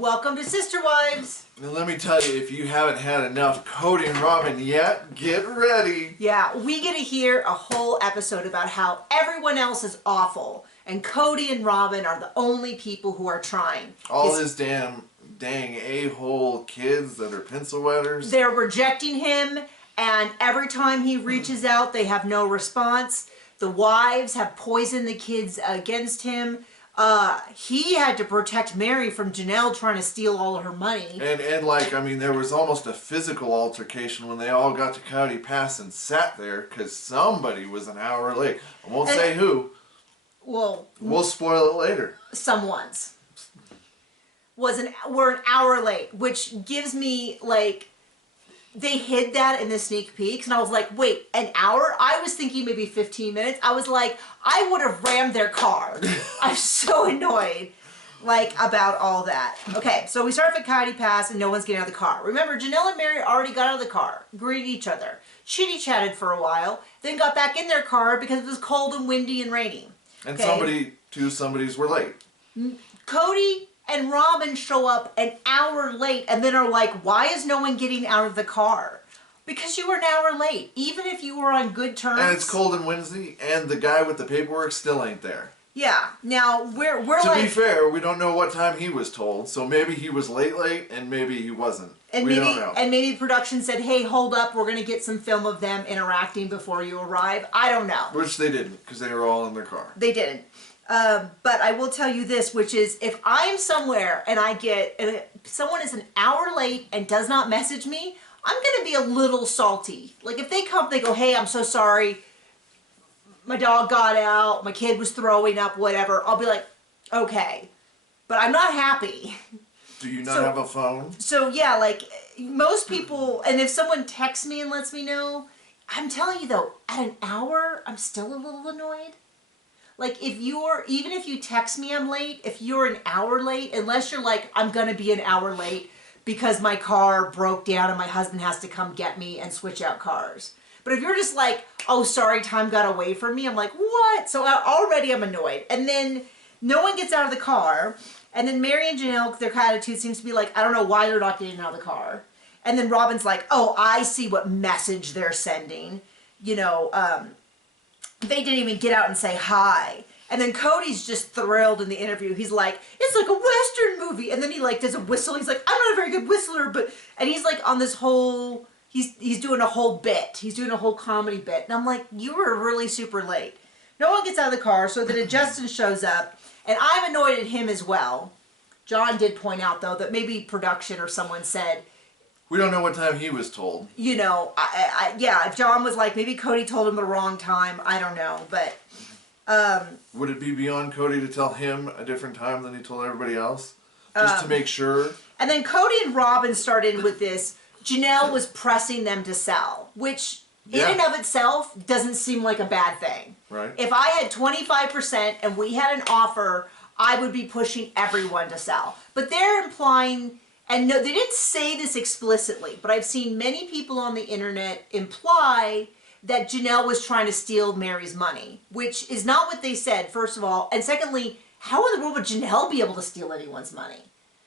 Welcome to Sister Wives. And let me tell you, if you haven't had enough Cody and Robin yet, get ready. Yeah, we get to hear a whole episode about how everyone else is awful, and Cody and Robin are the only people who are trying. All his dang a-hole kids that are pencil wetters. They're rejecting him, and every time he reaches out, they have no response. The wives have poisoned the kids against him. He had to protect Mary from Janelle trying to steal all of her money. And like, I mean, there was almost a physical altercation when they all got to Coyote Pass and sat there because somebody was an hour late. I won't say who. Well, we'll spoil it later. Someone's were an hour late, which gives me like, they hid that in the sneak peeks, and I was like, wait, an hour? I was thinking maybe 15 minutes. I was like, I would have rammed their car. I'm so annoyed, like, about all that. Okay, so we start off at Coyote Pass, and no one's getting out of the car. Remember, Janelle and Mary already got out of the car, greeted each other, chitty-chatted for a while, then got back in their car because it was cold and windy and rainy. And somebody's were late. Cody and Robin show up an hour late and then are like, why is no one getting out of the car? Because you were an hour late, even if you were on good terms. And it's cold and windy, and the guy with the paperwork still ain't there. Yeah, now we're like... To be fair, we don't know what time he was told, so maybe he was late, and maybe he wasn't. We don't know. And maybe production said, hey, hold up, we're going to get some film of them interacting before you arrive. I don't know. Which they didn't, because they were all in their car. They didn't. But I will tell you this, which is, if I'm somewhere and someone is an hour late and does not message me, I'm going to be a little salty. Like, if they come, they go, hey, I'm so sorry, my dog got out, my kid was throwing up, whatever, I'll be like, okay. But I'm not happy. Do you not have a phone? So, yeah, like, most people, and if someone texts me and lets me know, I'm telling you, though, at an hour, I'm still a little annoyed. Like, even if you text me I'm late, if you're an hour late, unless you're like, I'm going to be an hour late because my car broke down and my husband has to come get me and switch out cars. But if you're just like, oh, sorry, time got away from me, I'm like, what? So already I'm annoyed. And then no one gets out of the car. And then Mary and Janelle, their attitude seems to be like, I don't know why they're not getting out of the car. And then Robin's like, oh, I see what message they're sending. You know, they didn't even get out and say hi. And then Cody's just thrilled in the interview. He's like, it's like a Western movie. And then he like does a whistle. He's like, I'm not a very good whistler, and he's like on this whole, he's doing a whole bit. He's doing a whole comedy bit. And I'm like, you were really super late. No one gets out of the car, so then Justin shows up, and I'm annoyed at him as well. John did point out, though, that maybe production or someone said, we don't know what time he was told. You know, yeah, John was like, maybe Cody told him the wrong time. I don't know, but... would it be beyond Cody to tell him a different time than he told everybody else? Just to make sure? And then Cody and Robin started with this. Janelle was pressing them to sell, which in and of itself doesn't seem like a bad thing. Right. If I had 25% and we had an offer, I would be pushing everyone to sell. But they're implying... And no, they didn't say this explicitly, but I've seen many people on the internet imply that Janelle was trying to steal Mary's money, which is not what they said, first of all. And secondly, how in the world would Janelle be able to steal anyone's money?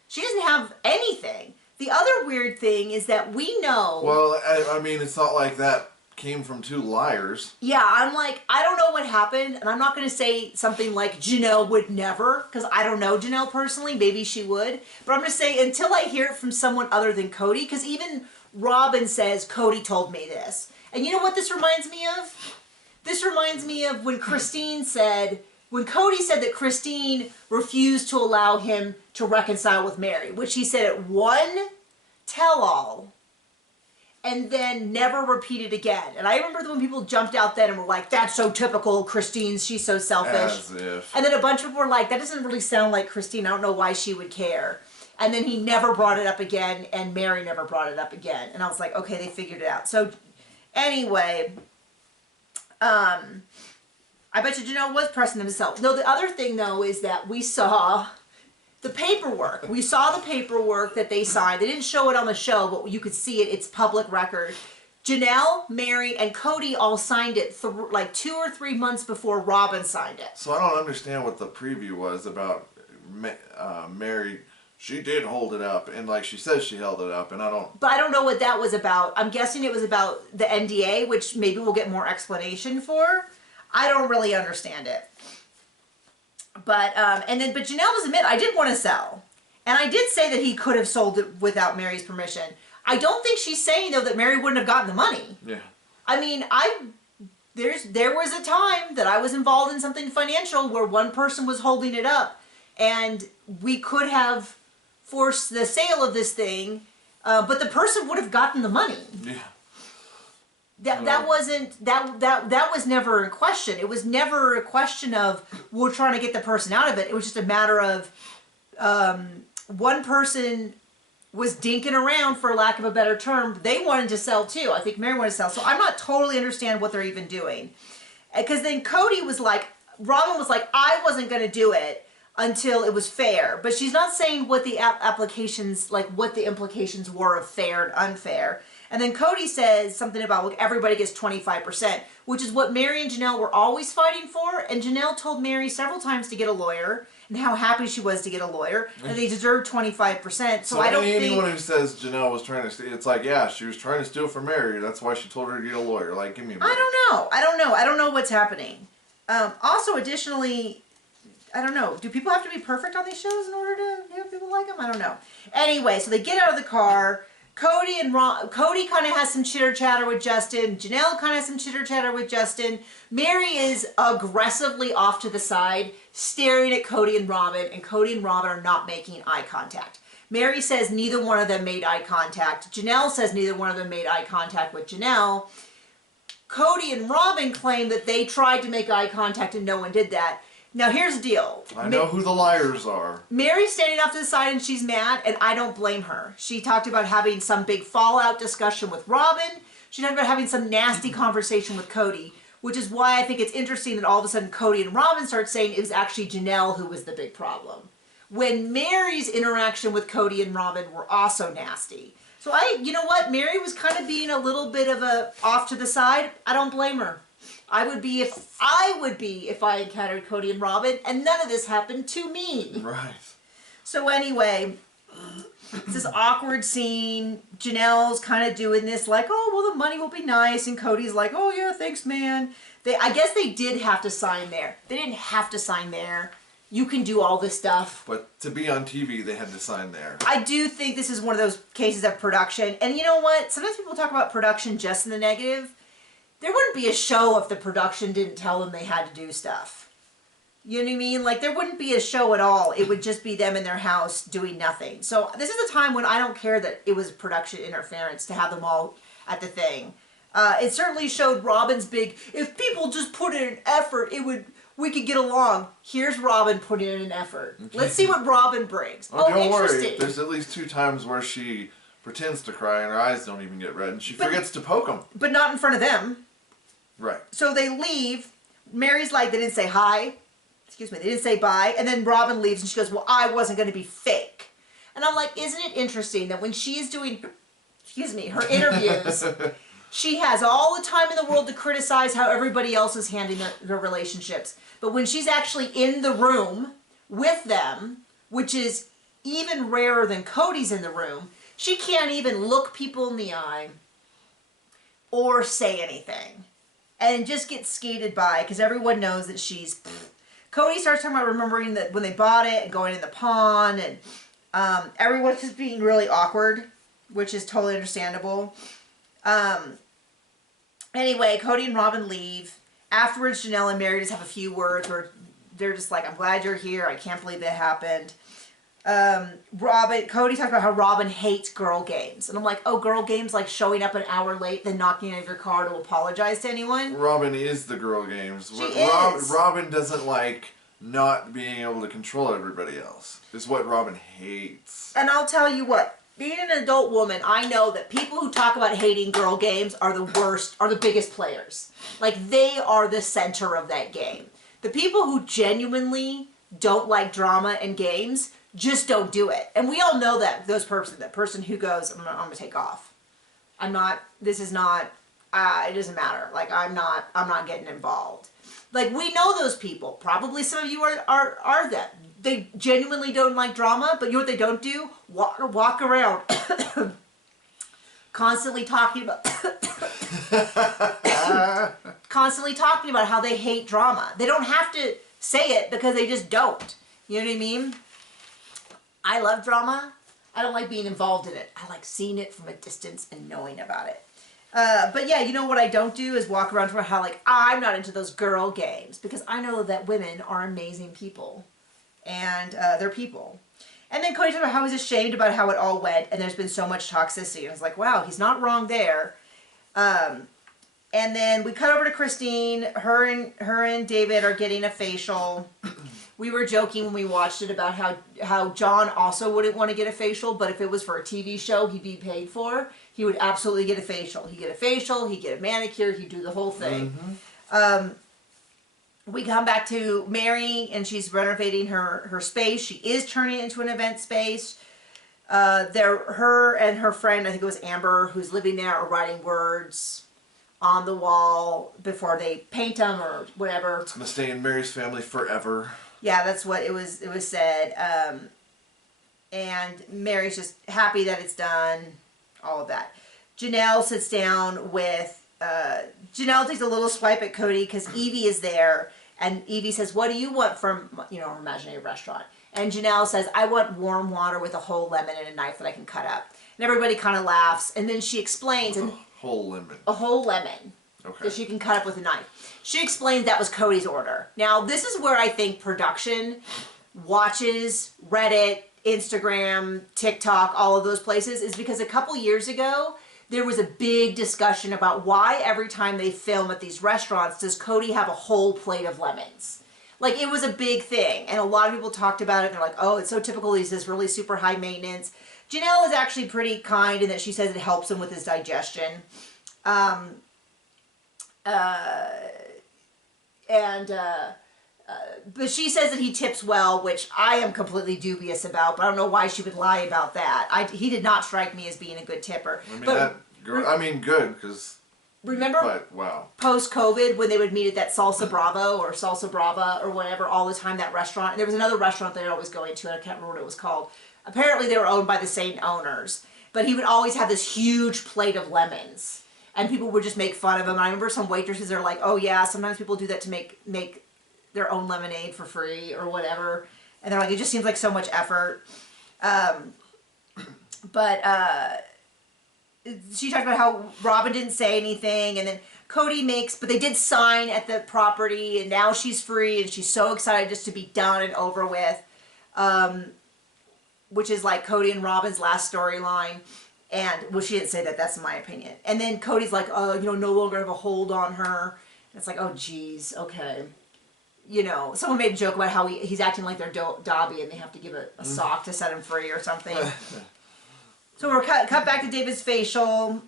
She doesn't have anything. The other weird thing is that we know... Well, I mean, it's not like that came from two liars. Yeah, I'm like, I don't know what happened, and I'm not going to say something like Janelle would never, because I don't know Janelle personally, maybe she would, but I'm going to say until I hear it from someone other than Cody, because even Robin says, Cody told me this. And you know what this reminds me of? This reminds me of when Cody said that Christine refused to allow him to reconcile with Mary, which he said at one tell-all, and then never repeated again. And I remember when people jumped out then and were like, that's so typical, Christine, she's so selfish. As if. And then a bunch of people were like, that doesn't really sound like Christine, I don't know why she would care. And then he never brought it up again, and Mary never brought it up again. And I was like, okay, they figured it out. So anyway, I bet you Janelle was pressing himself. No, the other thing, though, is that we saw... the paperwork. We saw the paperwork that they signed. They didn't show it on the show, but you could see it. It's public record. Janelle, Mary, and Cody all signed it like 2 or 3 months before Robin signed it. So I don't understand what the preview was about Mary she did hold it up, and like she says she held it up, and I don't. But I don't know what that was about. I'm guessing it was about the NDA, which maybe we'll get more explanation for. I don't really understand it. But but Janelle does admit, I did want to sell. And I did say that he could have sold it without Mary's permission. I don't think she's saying, though, that Mary wouldn't have gotten the money. Yeah. I mean, there was a time that I was involved in something financial where one person was holding it up, and we could have forced the sale of this thing, but the person would have gotten the money. Yeah. That was never in question. It was never a question of we're trying to get the person out of it. It was just a matter of one person was dinking around, for lack of a better term. They wanted to sell too. I think Mary wanted to sell. So I'm not totally understand what they're even doing. Because then Cody was like, Robin was like, I wasn't going to do it until it was fair. But she's not saying what the applications, like what the implications were of fair and unfair. And then Cody says something about, look, everybody gets 25%, which is what Mary and Janelle were always fighting for. And Janelle told Mary several times to get a lawyer and how happy she was to get a lawyer, and they deserved 25%. So I don't think anyone who says Janelle was trying to steal, it's like, yeah, she was trying to steal from Mary. That's why she told her to get a lawyer. Like, give me a break. I don't know what's happening. Also, additionally, I don't know. Do people have to be perfect on these shows in order to have people like them? I don't know. Anyway, so they get out of the car. Cody kind of has some chitter chatter with Justin. Janelle kind of has some chitter chatter with Justin. Mary is aggressively off to the side, staring at Cody and Robin, and Cody and Robin are not making eye contact. Mary says neither one of them made eye contact. Janelle says neither one of them made eye contact with Janelle. Cody and Robin claim that they tried to make eye contact and no one did that. Now, here's the deal. I know who the liars are. Mary's standing off to the side and she's mad, and I don't blame her. She talked about having some big fallout discussion with Robin. She talked about having some nasty conversation with Cody, which is why I think it's interesting that all of a sudden Cody and Robin start saying it was actually Janelle who was the big problem, when Mary's interaction with Cody and Robin were also nasty. So you know what? Mary was kind of being a little bit of a off to the side. I don't blame her. I would be if I encountered Cody and Robin, and none of this happened to me. Right. So anyway, it's this awkward scene. Janelle's kind of doing this like, oh, well, the money will be nice. And Cody's like, oh, yeah, thanks, man. I guess they did have to sign there. They didn't have to sign there. You can do all this stuff. But to be on TV, they had to sign there. I do think this is one of those cases of production. And you know what? Sometimes people talk about production just in the negative. There wouldn't be a show if the production didn't tell them they had to do stuff. You know what I mean? Like, there wouldn't be a show at all. It would just be them in their house doing nothing. So this is a time when I don't care that it was production interference to have them all at the thing. It certainly showed Robin's big, if people just put in an effort, we could get along. Here's Robin putting in an effort. Let's see what Robin brings. Oh, don't interesting. worry. There's at least 2 times where she pretends to cry and her eyes don't even get red, and she forgets to poke them. But not in front of them. Right. So they leave. Mary's like, they didn't say hi. Excuse me, they didn't say bye. And then Robin leaves and she goes, well, I wasn't going to be fake. And I'm like, isn't it interesting that when she is doing, her interviews, she has all the time in the world to criticize how everybody else is handling their relationships. But when she's actually in the room with them, which is even rarer than Cody's in the room, she can't even look people in the eye or say anything. And just gets skated by because everyone knows that she's... Cody starts talking about remembering that when they bought it and going in the pond, and everyone's just being really awkward, which is totally understandable. Anyway, Cody and Robin leave. Afterwards, Janelle and Mary just have a few words where they're just like, I'm glad you're here. I can't believe that happened. Cody talked about how Robin hates girl games. And I'm like, oh, girl games like showing up an hour late, then knocking out of your car to apologize to anyone? Robin is the girl games. She is. Robin doesn't like not being able to control everybody else. Is what Robin hates. And I'll tell you what, being an adult woman, I know that people who talk about hating girl games are the worst, are the biggest players. Like, they are the center of that game. The people who genuinely don't like drama and games just don't do it. And we all know that that person who goes, I'm gonna take off. It doesn't matter. Like, I'm not getting involved. Like, we know those people. Probably some of you are them. they genuinely don't like drama, but you know what they don't do? Walk around constantly talking about constantly talking about how they hate drama. They don't have to say it because they just don't. You know what I mean? I love drama. I don't like being involved in it. I like seeing it from a distance and knowing about it. But yeah, you know what I don't do is walk around for how like, I'm not into those girl games, because I know that women are amazing people, and they're people. And then Cody talked about how he's ashamed about how it all went, and there's been so much toxicity. And I was like, wow, he's not wrong there. And then we cut over to Christine. Her and David are getting a facial. We were joking when we watched it about how John also wouldn't want to get a facial, but if it was for a TV show he'd be paid for, he would absolutely get a facial. He'd get a facial, he'd get a manicure, he'd do the whole thing. We come back to Mary, and she's renovating her space. She is turning it into an event space. Her and her friend, I think it was Amber, who's living there, are writing words on the wall before they paint them or whatever. It's gonna stay in Mary's family forever. Yeah, that's what it was said. And Mary's just happy that it's done, all of that. Janelle sits down with, Janelle takes a little swipe at Cody because Evie is there, and Evie says, what do you want from, her imaginary restaurant? And Janelle says, I want warm water with a whole lemon and a knife that I can cut up. And everybody kind of laughs, and then she explains. A whole lemon. A whole lemon. Okay. That she can cut up with a knife. She explained that was Cody's order. Now, this is where I think production watches Reddit, Instagram, TikTok, all of those places, is because a couple years ago, there was a big discussion about why every time they film at these restaurants does Cody have a whole plate of lemons. Like, it was a big thing, and a lot of people talked about it, and they're like, oh, it's so typical, he's this really super high maintenance. Janelle is actually pretty kind in that she says it helps him with his digestion. But she says that he tips well, which I am completely dubious about, but I don't know why she would lie about that. He did not strike me as being a good tipper. Good, because... Remember, wow. Post-COVID, when they would meet at that Salsa Bravo or Salsa Brava or whatever all the time, that restaurant. And there was another restaurant they were always going to, and I can't remember what it was called. Apparently they were owned by the same owners. But he would always have this huge plate of lemons. And people would just make fun of him. And I remember some waitresses are like, oh yeah, sometimes people do that to make their own lemonade for free or whatever. And they're like, it just seems like so much effort. She talked about how Robin didn't say anything, and then Cody but they did sign at the property, and now she's free, and she's so excited just to be done and over with, which is like Cody and Robin's last storyline. And, well, she didn't say that, that's my opinion. And then Cody's like, no longer have a hold on her. And it's like, oh, geez, okay. Someone made a joke about how he's acting like they're Dobby, and they have to give a sock to set him free or something. So we're cut back to David's facial,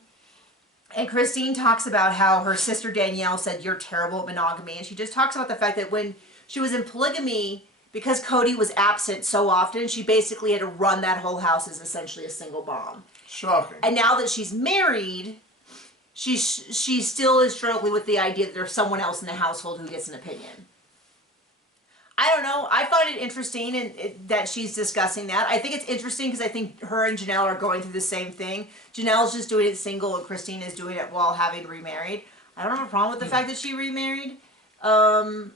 and Christine talks about how her sister Danielle said, you're terrible at monogamy, and she just talks about the fact that when she was in polygamy, because Cody was absent so often, she basically had to run that whole house as essentially a single mom. Shocking. And now that she's married, she still is struggling with the idea that there's someone else in the household who gets an opinion. I don't know. I find it interesting that she's discussing that. I think it's interesting because I think her and Janelle are going through the same thing. Janelle's just doing it single, and Christine is doing it while having remarried. I don't have a problem with the fact that she remarried. I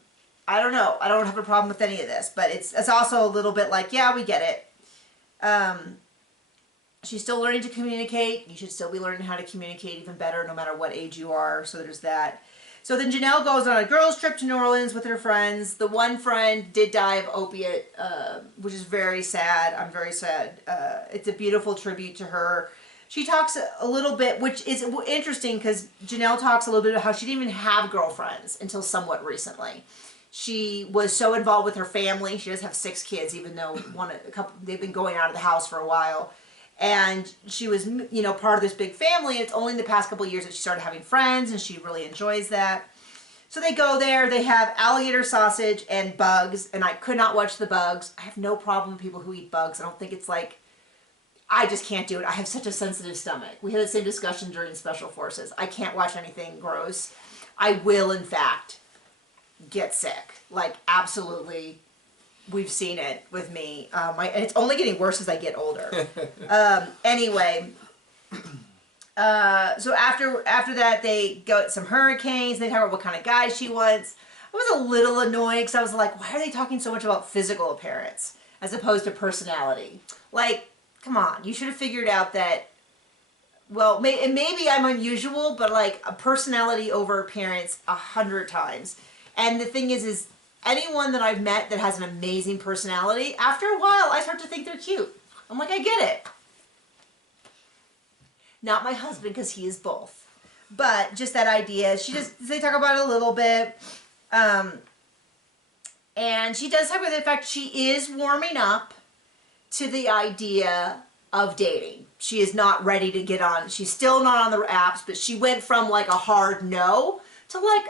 don't know. I don't have a problem with any of this, but it's also a little bit like, yeah, we get it. She's still learning to communicate. You should still be learning how to communicate even better no matter what age you are, so there's that. So then Janelle goes on a girls' trip to New Orleans with her friends. The one friend did die of opiate, which is very sad. I'm very sad. It's a beautiful tribute to her. She talks a little bit, which is interesting because Janelle talks a little bit about how she didn't even have girlfriends until somewhat recently. She was so involved with her family. She does have 6 kids, even though they've been going out of the house for a while. And she was, part of this big family. And it's only in the past couple of years that she started having friends, and she really enjoys that. So they go there. They have alligator sausage and bugs, and I could not watch the bugs. I have no problem with people who eat bugs. I don't think it's like, I just can't do it. I have such a sensitive stomach. We had the same discussion during Special Forces. I can't watch anything gross. I will, in fact, get sick. Like, absolutely we've seen it with me. And it's only getting worse as I get older. Anyway, so after that, they go at some hurricanes. They talk about what kind of guy she wants. I was a little annoyed because I was like, why are they talking so much about physical appearance as opposed to personality? Like, come on, you should have figured out that, well, maybe I'm unusual, but like a personality over appearance 100 times. And the thing is anyone that I've met that has an amazing personality, after a while, I start to think they're cute. I'm like, I get it. Not my husband, because he is both. But just that idea. They talk about it a little bit. And she does talk about the fact she is warming up to the idea of dating. She is not ready to get on. She's still not on the apps, but she went from like a hard no to like,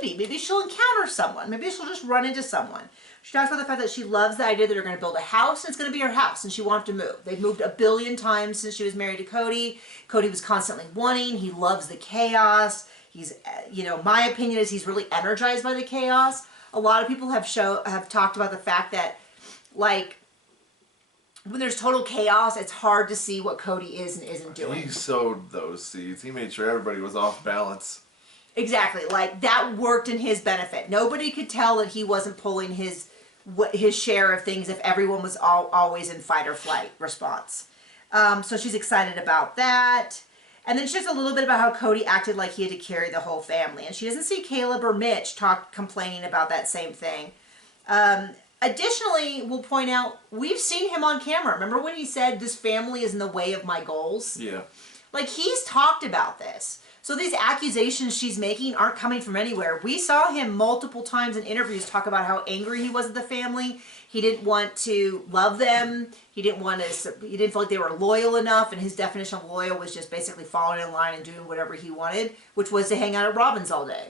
maybe she'll encounter someone. Maybe she'll just run into someone. She talks about the fact that she loves the idea that they're going to build a house and it's going to be her house and she wants to move. They've moved 1 billion times since she was married to Cody. Cody was constantly wanting. He loves the chaos. He's, my opinion is he's really energized by the chaos. A lot of people have talked about the fact that, like, when there's total chaos, it's hard to see what Cody is and isn't doing. He sowed those seeds. He made sure everybody was off balance. Exactly. Like, that worked in his benefit. Nobody could tell that he wasn't pulling his share of things if everyone was always in fight or flight response. So she's excited about that. And then she talks a little bit about how Cody acted like he had to carry the whole family. And she doesn't see Caleb or Mitch complaining about that same thing. Additionally, we'll point out, we've seen him on camera. Remember when he said, this family is in the way of my goals? Yeah. Like, he's talked about this. So these accusations she's making aren't coming from anywhere. We saw him multiple times in interviews talk about how angry he was at the family. He didn't want to love them. He didn't feel like they were loyal enough. And his definition of loyal was just basically falling in line and doing whatever he wanted, which was to hang out at Robin's all day.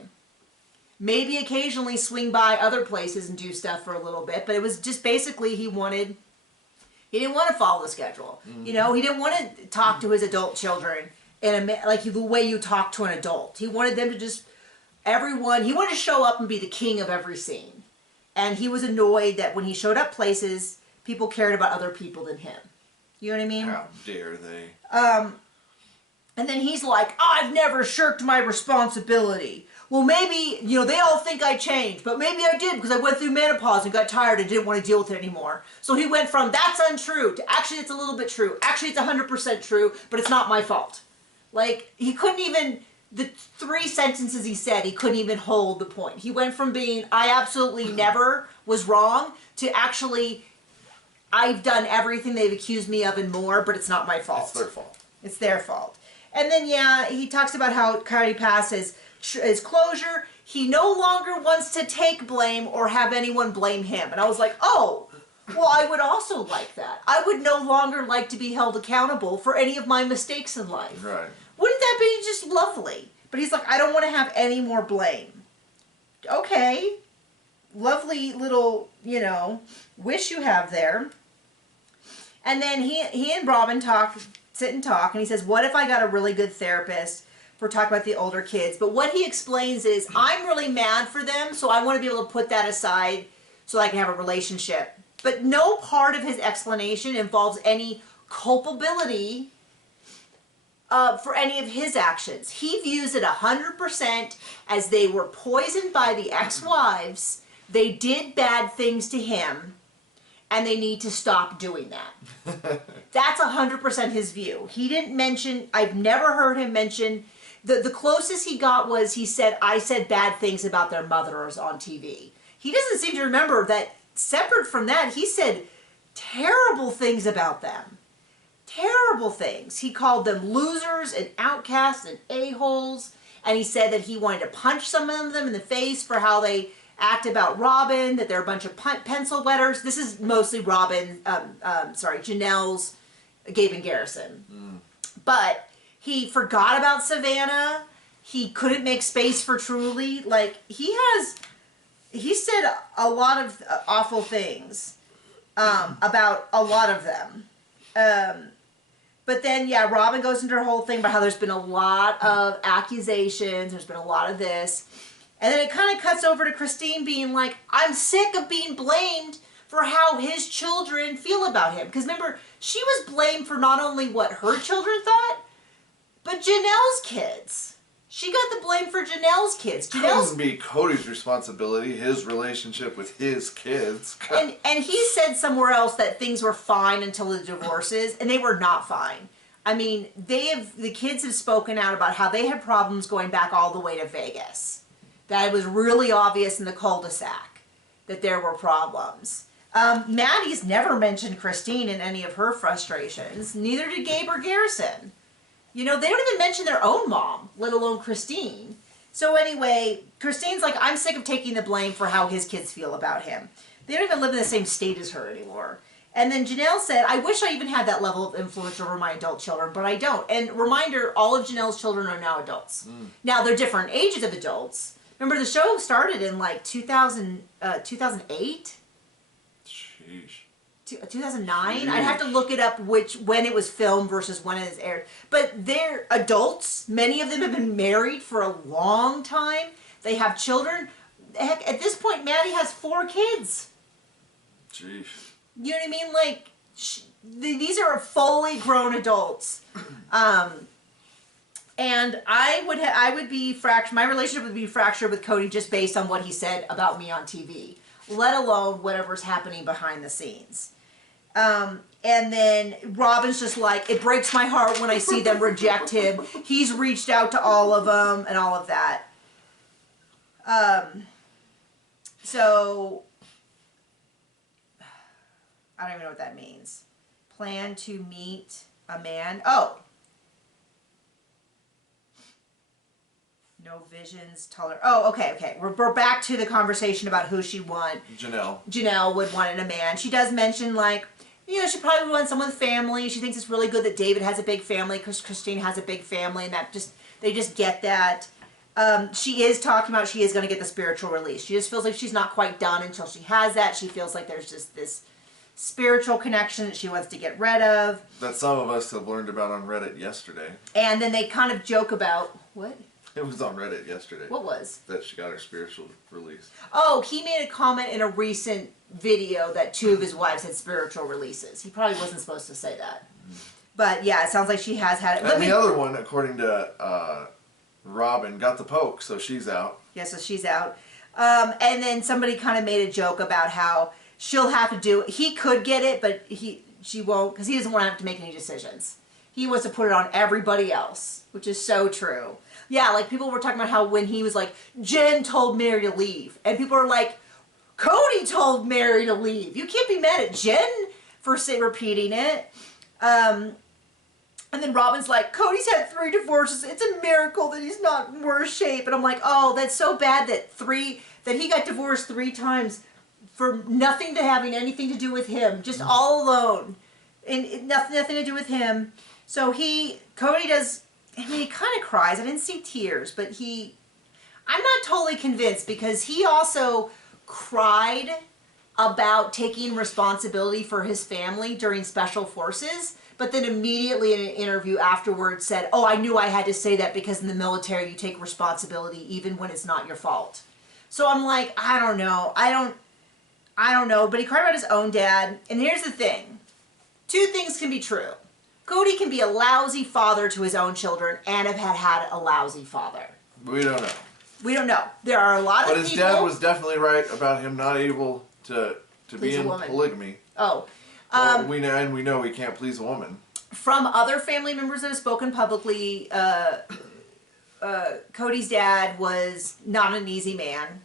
Maybe occasionally swing by other places and do stuff for a little bit, but it was just basically he didn't want to follow the schedule. Mm-hmm. He didn't want to talk to his adult children like the way you talk to an adult. He wanted them to he wanted to show up and be the king of every scene. And he was annoyed that when he showed up places, people cared about other people than him. You know what I mean? How dare they? And then he's like, I've never shirked my responsibility. Well, maybe, they all think I changed, but maybe I did because I went through menopause and got tired and didn't want to deal with it anymore. So he went from, that's untrue, to actually it's a little bit true. Actually, it's 100% true, but it's not my fault. Like, he couldn't even, the 3 sentences he said, he couldn't even hold the point. He went from being, I absolutely never was wrong, to actually, I've done everything they've accused me of and more, but it's not my fault. It's their fault. It's their fault. And then, he talks about how Coyote Pass is closure. He no longer wants to take blame or have anyone blame him. And I was like, oh, well, I would also like that. I would no longer like to be held accountable for any of my mistakes in life. Right. Wouldn't that be just lovely? But he's like, I don't want to have any more blame. Okay. Lovely little, wish you have there. And then he and Robin sit and talk, and he says, what if I got a really good therapist for talking about the older kids? But what he explains is, I'm really mad for them, so I want to be able to put that aside so I can have a relationship. But no part of his explanation involves any culpability for any of his actions. He views it 100% as they were poisoned by the ex-wives, they did bad things to him, and they need to stop doing that. That's 100% his view. He didn't mention, I've never heard him mention, the closest he got was he said, I said bad things about their mothers on TV. He doesn't seem to remember that. Separate from that, he said terrible things about them. Terrible things. He called them losers and outcasts and a-holes. And he said that he wanted to punch some of them in the face for how they act about Robin, that they're a bunch of pencil wetters. This is mostly Janelle's Gabe and Garrison. But he forgot about Savannah. He couldn't make space for Truly. Like, he said a lot of awful things about a lot of them. But then, Robin goes into her whole thing about how there's been a lot of accusations. There's been a lot of this. And then it kind of cuts over to Christine being like, I'm sick of being blamed for how his children feel about him. Because remember, she was blamed for not only what her children thought, but Janelle's kids. She got the blame for Janelle's kids. Couldn't be Cody's responsibility, his relationship with his kids. And he said somewhere else that things were fine until the divorces, and they were not fine. I mean, the kids have spoken out about how they had problems going back all the way to Vegas. That it was really obvious in the cul-de-sac that there were problems. Maddie's never mentioned Christine in any of her frustrations. Neither did Gabe or Garrison. You know, they don't even mention their own mom, let alone Christine. So anyway, Christine's like, I'm sick of taking the blame for how his kids feel about him. They don't even live in the same state as her anymore. And then Janelle said, I wish I even had that level of influence over my adult children, but I don't. And reminder, all of Janelle's children are now adults. Now, they're different ages of adults. Remember, the show started in like 2008? Sheesh. 2009. I'd have to look it up when it was filmed versus when it was aired. But they're adults. Many of them have been married for a long time. They have children. Heck, at this point, Maddie has 4 kids. Jeez. You know what I mean? Like, these are fully grown adults. And I would be fractured. My relationship would be fractured with Cody just based on what he said about me on TV, let alone whatever's happening behind the scenes. And then Robin's just like, it breaks my heart when I see them reject him. He's reached out to all of them and all of that. So, I don't even know what that means. Plan to meet a man. Oh. No visions, tolerant. Oh, okay. We're back to the conversation about who she want. Janelle would want in a man. She does mention, like, you know, she probably would want someone with family. She thinks it's really good that David has a big family because Christine has a big family, and they just get that. She is talking about she is going to get the spiritual release. She just feels like she's not quite done until she has that. She feels like there's just this spiritual connection that she wants to get rid of. That some of us have learned about on Reddit yesterday. And then they kind of joke about, what? It was on Reddit yesterday. What was? That she got her spiritual release. Oh, he made a comment in a recent video that 2 of his wives had spiritual releases. He probably wasn't supposed to say that. But yeah, it sounds like she has had it. And the other one, according to Robin, got the poke, so she's out. Yeah, so she's out. And then somebody kind of made a joke about how she'll have to do it. He could get it, but she won't, because he doesn't want to have to make any decisions. He wants to put it on everybody else, which is so true. Yeah, like people were talking about how when he was like, Jen told Mary to leave. And people are like, Cody told Mary to leave. You can't be mad at Jen for repeating it. And then Robin's like, Cody's had 3 divorces. It's a miracle that he's not in worse shape. And I'm like, oh, that's so bad that he got divorced 3 times for nothing to having anything to do with him. Just all alone. And nothing to do with him. So Cody does, I mean, he kind of cries. I didn't see tears, but I'm not totally convinced because he also cried about taking responsibility for his family during Special Forces, but then immediately in an interview afterwards said, oh, I knew I had to say that because in the military you take responsibility even when it's not your fault. So I'm like, I don't know, but he cried about his own dad. And here's the thing. 2 things can be true. Cody can be a lousy father to his own children and have had a lousy father. We don't know. We don't know. There are a lot of people... But his dad was definitely right about him not able to be in polygamy. Oh. We know he can't please a woman. From other family members that have spoken publicly, Cody's dad was not an easy man.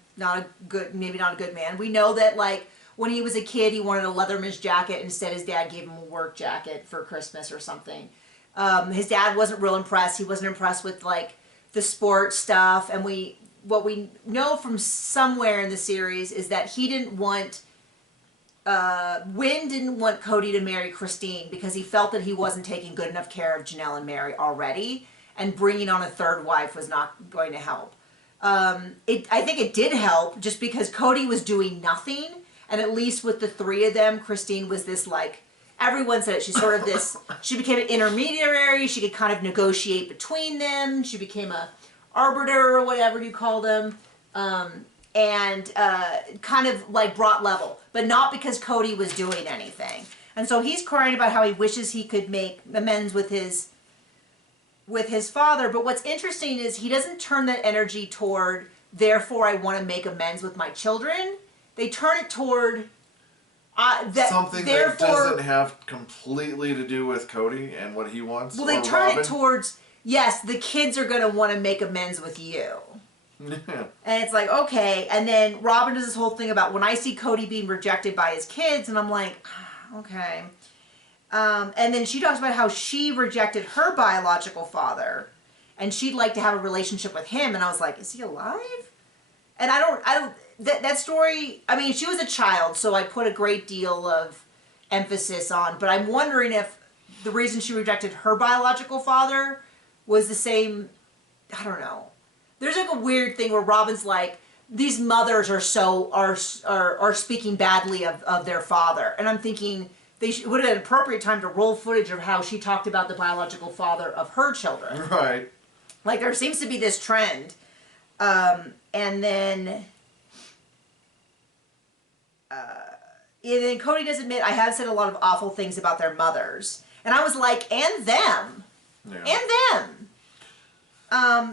Maybe not a good man. We know that, like, when he was a kid, he wanted a Leatherman's jacket. Instead, his dad gave him a work jacket for Christmas or something. His dad wasn't real impressed. He wasn't impressed with, like, the sports stuff. And what we know from somewhere in the series is that he didn't want... Wynn didn't want Cody to marry Christine because he felt that he wasn't taking good enough care of Janelle and Mary already. And bringing on a 3rd wife was not going to help. I think it did help just because Cody was doing nothing. And at least with the 3 of them, Christine was this, like, everyone said it. She's sort of this, she became an intermediary. She could kind of negotiate between them. She became a arbiter or whatever you call them. and kind of like brought level, but not because Cody was doing anything. And so he's crying about how he wishes he could make amends with his father. But what's interesting is he doesn't turn that energy toward, therefore I want to make amends with my children. They turn it toward something that doesn't have completely to do with Cody and what he wants. Well, they turn it towards, yes, the kids are going to want to make amends with you. And it's like, okay. And then Robin does this whole thing about when I see Cody being rejected by his kids, and I'm like, okay. And then she talks about how she rejected her biological father, and she'd like to have a relationship with him. And I was like, is he alive? And I don't, that story, I mean, she was a child, so I put a great deal of emphasis on, but I'm wondering if the reason she rejected her biological father was the same, I don't know. There's like a weird thing where Robin's like, these mothers are speaking badly of their father. And I'm thinking, would have an appropriate time to roll footage of how she talked about the biological father of her children. Right. Like, there seems to be this trend. And then Cody does admit, I have said a lot of awful things about their mothers. And I was like, and them. Yeah. And them.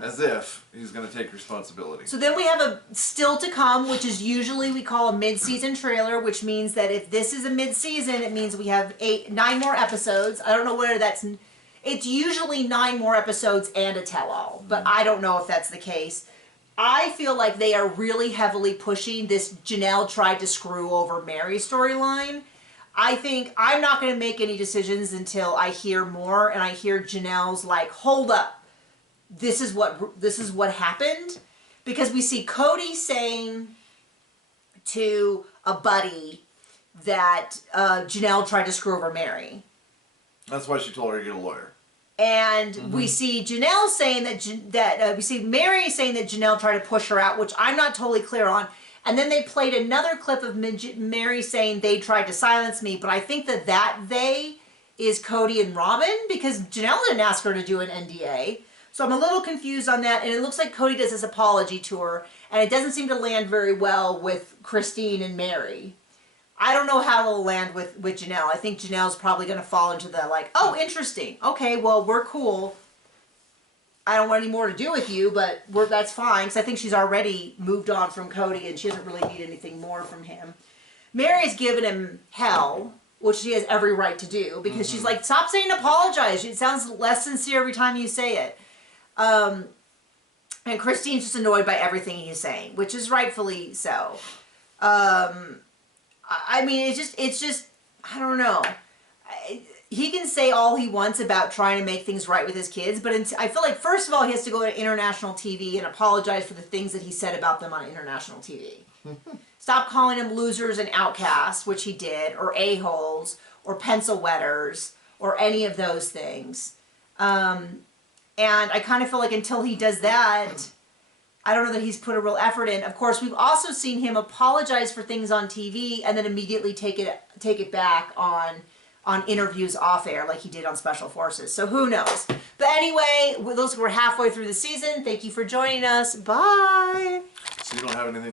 As if he's going to take responsibility. So then we have a still to come, which is usually we call a mid-season trailer, which means that if this is a mid-season, it means we have 9 more episodes. I don't know whether that's... It's usually 9 more episodes and a tell-all, but I don't know if that's the case. I feel like they are really heavily pushing this Janelle tried to screw over Mary storyline. I think I'm not going to make any decisions until I hear more, and I hear Janelle's like, hold up. This is what happened, because we see Cody saying to a buddy that Janelle tried to screw over Mary. That's why she told her to get a lawyer. And we see Janelle saying that we see Mary saying that Janelle tried to push her out, which I'm not totally clear on. And then they played another clip of Mary saying they tried to silence me, but I think that they is Cody and Robin, because Janelle didn't ask her to do an NDA. So I'm a little confused on that, and it looks like Cody does his apology tour, and it doesn't seem to land very well with Christine and Mary. I don't know how it'll land with Janelle. I think Janelle's probably going to fall into the like, oh, interesting. Okay, well, we're cool. I don't want any more to do with you, but that's fine, because I think she's already moved on from Cody, and she doesn't really need anything more from him. Mary's given him hell, which she has every right to do, because she's like, stop saying apologize. It sounds less sincere every time you say it. And Christine's just annoyed by everything he's saying, which is rightfully so. I mean, it's just, I don't know. He can say all he wants about trying to make things right with his kids, but I feel like, first of all, he has to go to international TV and apologize for the things that he said about them on international TV. Stop calling them losers and outcasts, which he did, or a-holes, or pencil wetters, or any of those things. And I kind of feel like until he does that, I don't know that he's put a real effort in. Of course, we've also seen him apologize for things on TV and then immediately take it back on interviews off air, like he did on Special Forces. So who knows? But anyway, we're halfway through the season. Thank you for joining us. Bye. So you don't have anything